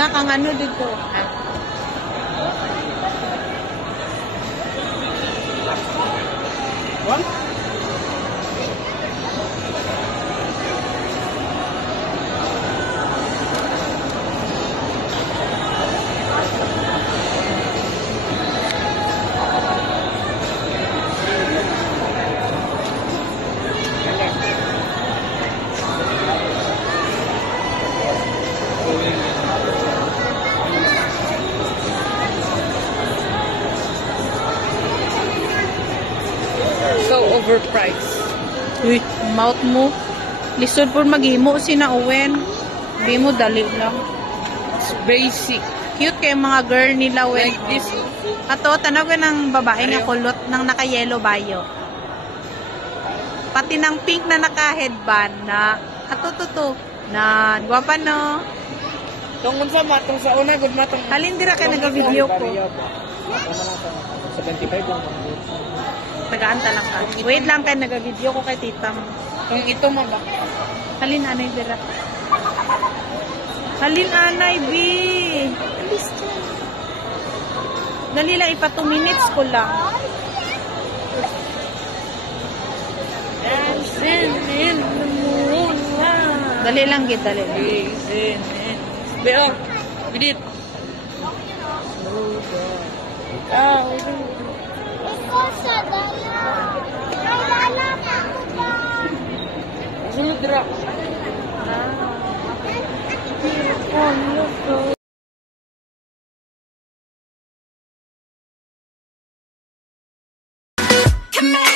Nakangano dito. What? So overpriced. Uy, mouth mo. Lisod po maghimo si na Owen. Di mo dali lang. It's basic. Cute kay mga girl nila when like this. Ato, tanaw ko ng babae nga kulot ng naka-yellow bayo. Pati ng pink na naka-headband na ato to. Na, guwapa no. Tungkol sa matong sa una, good matong. Halin dira ka nag-video ko. 75 lang. Tagaan lang ka. Wait lang kay nag-video ko kay tita mo. Kung ito mo ba? Halin anay dira. Halin anay B. Alis ka. Dali lang, ipa 2 minutes ko lang. Dancing in the moonlight. Dali lang, gid, dali. Dancing in. Beong, bidit. Sunod dira. Come on.